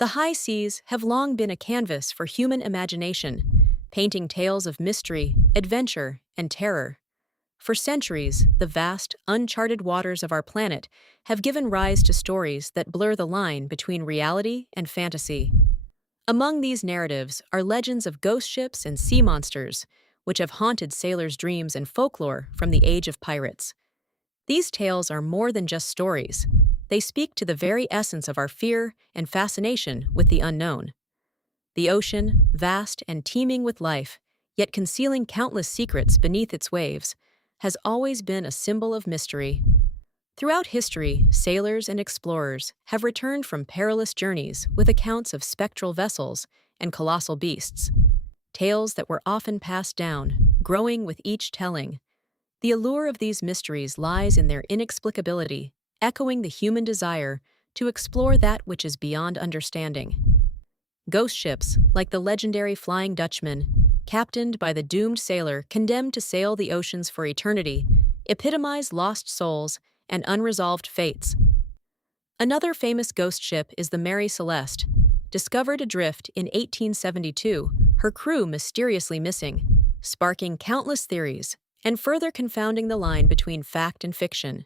The high seas have long been a canvas for human imagination, painting tales of mystery, adventure, and terror. For centuries, the vast, uncharted waters of our planet have given rise to stories that blur the line between reality and fantasy. Among these narratives are legends of ghost ships and sea monsters, which have haunted sailors' dreams and folklore from the age of pirates. These tales are more than just stories. They speak to the very essence of our fear and fascination with the unknown. The ocean, vast and teeming with life, yet concealing countless secrets beneath its waves, has always been a symbol of mystery. Throughout history, sailors and explorers have returned from perilous journeys with accounts of spectral vessels and colossal beasts, tales that were often passed down, growing with each telling. The allure of these mysteries lies in their inexplicability, echoing the human desire to explore that which is beyond understanding. Ghost ships, like the legendary Flying Dutchman, captained by the doomed sailor condemned to sail the oceans for eternity, epitomize lost souls and unresolved fates. Another famous ghost ship is the Mary Celeste. Discovered adrift in 1872, her crew mysteriously missing, sparking countless theories and further confounding the line between fact and fiction.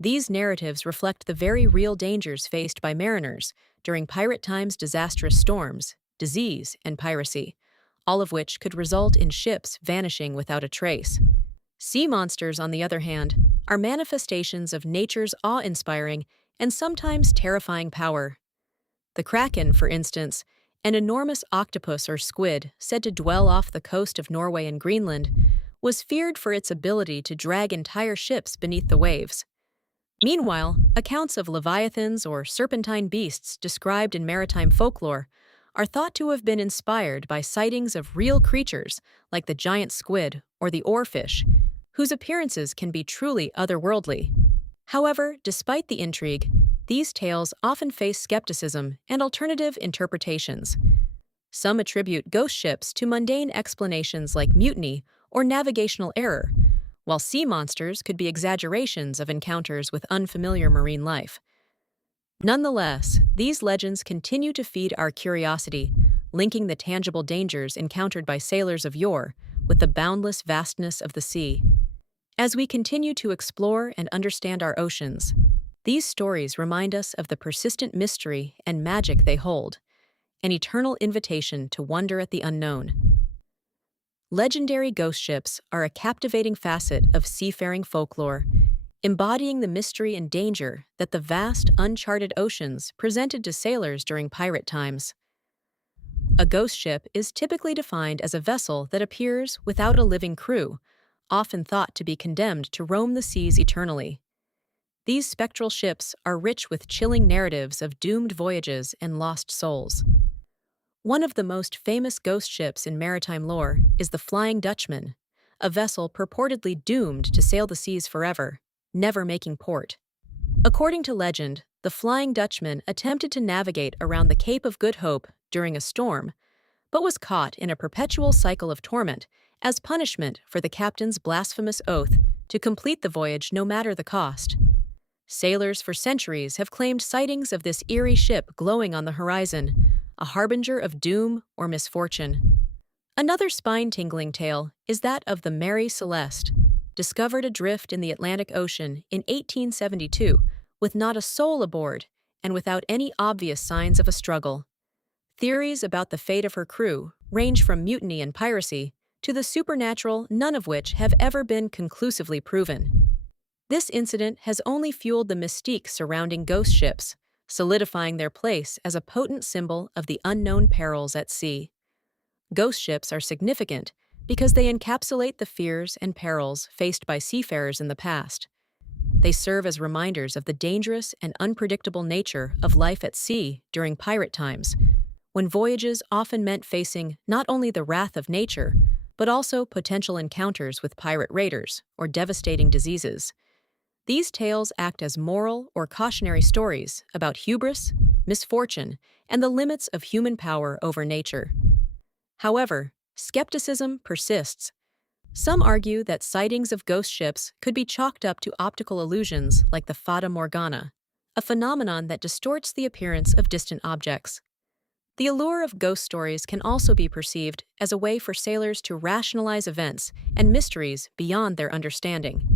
These narratives reflect the very real dangers faced by mariners during pirate times' disastrous storms, disease, and piracy, all of which could result in ships vanishing without a trace. Sea monsters, on the other hand, are manifestations of nature's awe-inspiring and sometimes terrifying power. The Kraken, for instance, an enormous octopus or squid said to dwell off the coast of Norway and Greenland, was feared for its ability to drag entire ships beneath the waves. Meanwhile, accounts of leviathans or serpentine beasts described in maritime folklore are thought to have been inspired by sightings of real creatures like the giant squid or the oarfish, whose appearances can be truly otherworldly. However, despite the intrigue, these tales often face skepticism and alternative interpretations. Some attribute ghost ships to mundane explanations like mutiny or navigational error, while sea monsters could be exaggerations of encounters with unfamiliar marine life. Nonetheless, these legends continue to feed our curiosity, linking the tangible dangers encountered by sailors of yore with the boundless vastness of the sea. As we continue to explore and understand our oceans, these stories remind us of the persistent mystery and magic they hold, an eternal invitation to wonder at the unknown. Legendary ghost ships are a captivating facet of seafaring folklore, embodying the mystery and danger that the vast, uncharted oceans presented to sailors during pirate times. A ghost ship is typically defined as a vessel that appears without a living crew, often thought to be condemned to roam the seas eternally. These spectral ships are rich with chilling narratives of doomed voyages and lost souls. One of the most famous ghost ships in maritime lore is the Flying Dutchman, a vessel purportedly doomed to sail the seas forever, never making port. According to legend, the Flying Dutchman attempted to navigate around the Cape of Good Hope during a storm, but was caught in a perpetual cycle of torment as punishment for the captain's blasphemous oath to complete the voyage no matter the cost. Sailors for centuries have claimed sightings of this eerie ship glowing on the horizon, a harbinger of doom or misfortune. Another spine-tingling tale is that of the Mary Celeste, discovered adrift in the Atlantic Ocean in 1872 with not a soul aboard and without any obvious signs of a struggle. Theories about the fate of her crew range from mutiny and piracy to the supernatural, none of which have ever been conclusively proven. This incident has only fueled the mystique surrounding ghost ships, solidifying their place as a potent symbol of the unknown perils at sea. Ghost ships are significant because they encapsulate the fears and perils faced by seafarers in the past. They serve as reminders of the dangerous and unpredictable nature of life at sea during pirate times, when voyages often meant facing not only the wrath of nature, but also potential encounters with pirate raiders or devastating diseases. These tales act as moral or cautionary stories about hubris, misfortune, and the limits of human power over nature. However, skepticism persists. Some argue that sightings of ghost ships could be chalked up to optical illusions like the Fata Morgana, a phenomenon that distorts the appearance of distant objects. The allure of ghost stories can also be perceived as a way for sailors to rationalize events and mysteries beyond their understanding.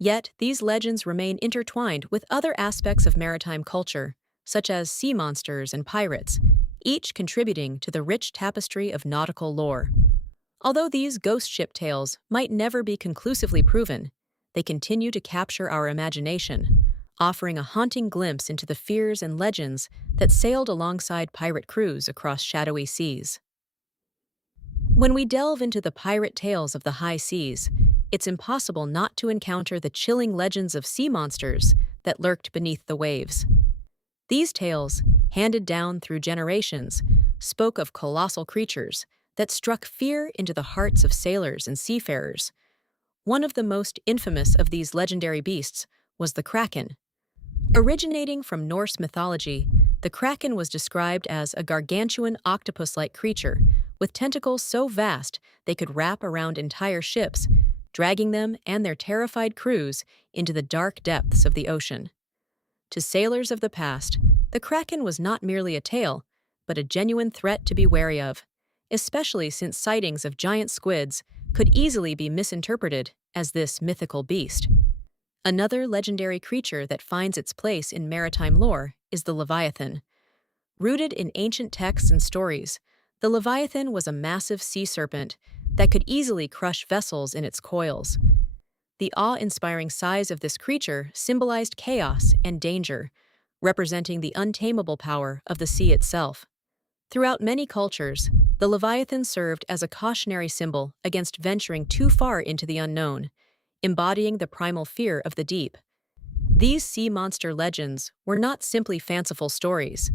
Yet, these legends remain intertwined with other aspects of maritime culture, such as sea monsters and pirates, each contributing to the rich tapestry of nautical lore. Although these ghost ship tales might never be conclusively proven, they continue to capture our imagination, offering a haunting glimpse into the fears and legends that sailed alongside pirate crews across shadowy seas. When we delve into the pirate tales of the high seas, it's impossible not to encounter the chilling legends of sea monsters that lurked beneath the waves. These tales, handed down through generations, spoke of colossal creatures that struck fear into the hearts of sailors and seafarers. One of the most infamous of these legendary beasts was the Kraken. Originating from Norse mythology, the Kraken was described as a gargantuan octopus-like creature with tentacles so vast they could wrap around entire ships, dragging them and their terrified crews into the dark depths of the ocean. To sailors of the past, the Kraken was not merely a tale, but a genuine threat to be wary of, especially since sightings of giant squids could easily be misinterpreted as this mythical beast. Another legendary creature that finds its place in maritime lore is the Leviathan. Rooted in ancient texts and stories, the Leviathan was a massive sea serpent that could easily crush vessels in its coils. The awe-inspiring size of this creature symbolized chaos and danger, representing the untamable power of the sea itself. Throughout many cultures, the Leviathan served as a cautionary symbol against venturing too far into the unknown, embodying the primal fear of the deep. These sea monster legends were not simply fanciful stories.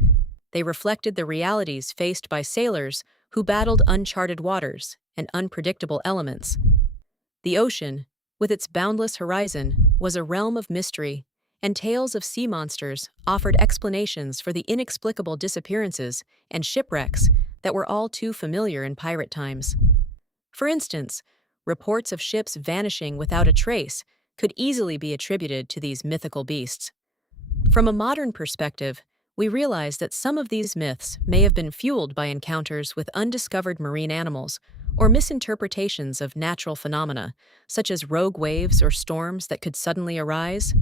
They reflected the realities faced by sailors who battled uncharted waters and unpredictable elements. The ocean, with its boundless horizon, was a realm of mystery, and tales of sea monsters offered explanations for the inexplicable disappearances and shipwrecks that were all too familiar in pirate times. For instance, reports of ships vanishing without a trace could easily be attributed to these mythical beasts. From a modern perspective, we realize that some of these myths may have been fueled by encounters with undiscovered marine animals or misinterpretations of natural phenomena, such as rogue waves or storms that could suddenly arise.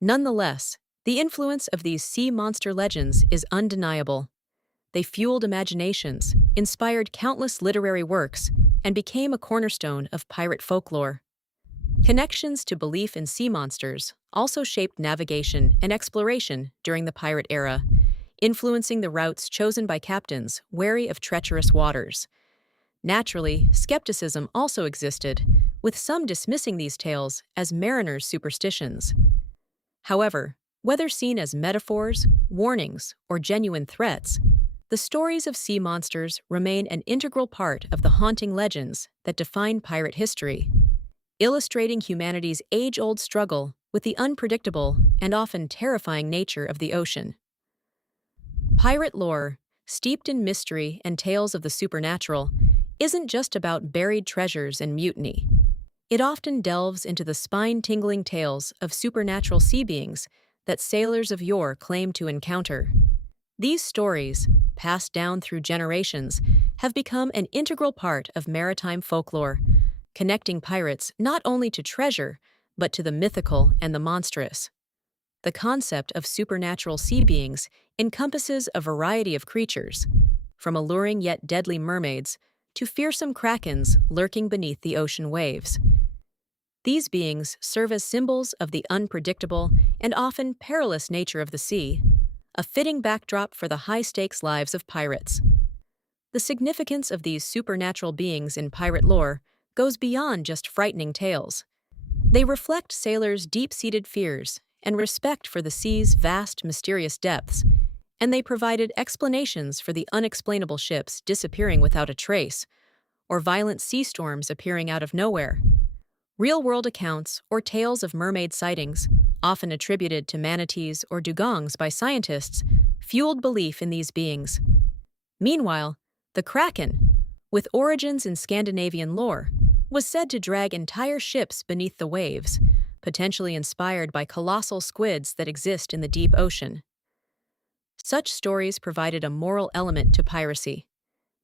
Nonetheless, the influence of these sea monster legends is undeniable. They fueled imaginations, inspired countless literary works, and became a cornerstone of pirate folklore. Connections to belief in sea monsters also shaped navigation and exploration during the pirate era, influencing the routes chosen by captains wary of treacherous waters. Naturally, skepticism also existed, with some dismissing these tales as mariners' superstitions. However, whether seen as metaphors, warnings, or genuine threats, the stories of sea monsters remain an integral part of the haunting legends that define pirate history, illustrating humanity's age-old struggle with the unpredictable and often terrifying nature of the ocean. Pirate lore, steeped in mystery and tales of the supernatural, isn't just about buried treasures and mutiny. It often delves into the spine-tingling tales of supernatural sea beings that sailors of yore claimed to encounter. These stories, passed down through generations, have become an integral part of maritime folklore, connecting pirates not only to treasure, but to the mythical and the monstrous. The concept of supernatural sea beings encompasses a variety of creatures, from alluring yet deadly mermaids to fearsome krakens lurking beneath the ocean waves. These beings serve as symbols of the unpredictable and often perilous nature of the sea, a fitting backdrop for the high-stakes lives of pirates. The significance of these supernatural beings in pirate lore goes beyond just frightening tales. They reflect sailors' deep-seated fears and respect for the sea's vast, mysterious depths, and they provided explanations for the unexplainable ships disappearing without a trace, or violent sea storms appearing out of nowhere. Real-world accounts or tales of mermaid sightings, often attributed to manatees or dugongs by scientists, fueled belief in these beings. Meanwhile, the Kraken, with origins in Scandinavian lore, was said to drag entire ships beneath the waves, potentially inspired by colossal squids that exist in the deep ocean. Such stories provided a moral element to piracy.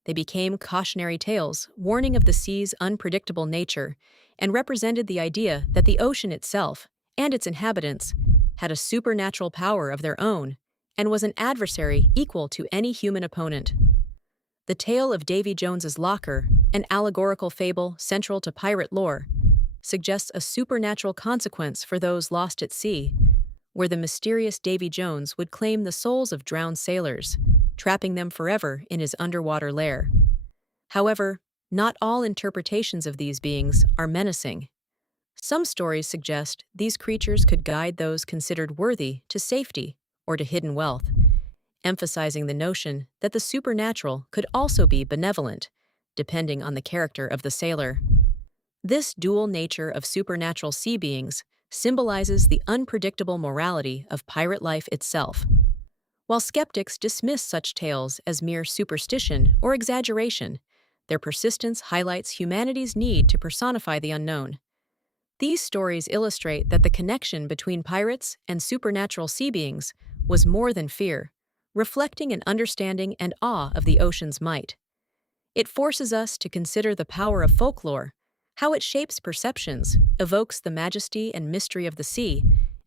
They became cautionary tales, warning of the sea's unpredictable nature, and represented the idea that the ocean itself, and its inhabitants, had a supernatural power of their own, and was an adversary equal to any human opponent. The tale of Davy Jones's Locker, an allegorical fable central to pirate lore, suggests a supernatural consequence for those lost at sea, where the mysterious Davy Jones would claim the souls of drowned sailors, trapping them forever in his underwater lair. However, not all interpretations of these beings are menacing. Some stories suggest these creatures could guide those considered worthy to safety or to hidden wealth, emphasizing the notion that the supernatural could also be benevolent, depending on the character of the sailor. This dual nature of supernatural sea beings symbolizes the unpredictable morality of pirate life itself. While skeptics dismiss such tales as mere superstition or exaggeration, their persistence highlights humanity's need to personify the unknown. These stories illustrate that the connection between pirates and supernatural sea beings was more than fear, reflecting an understanding and awe of the ocean's might. It forces us to consider the power of folklore, how it shapes perceptions, evokes the majesty and mystery of the sea,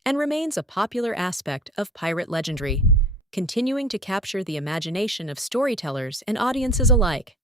and remains a popular aspect of pirate legendary, continuing to capture the imagination of storytellers and audiences alike.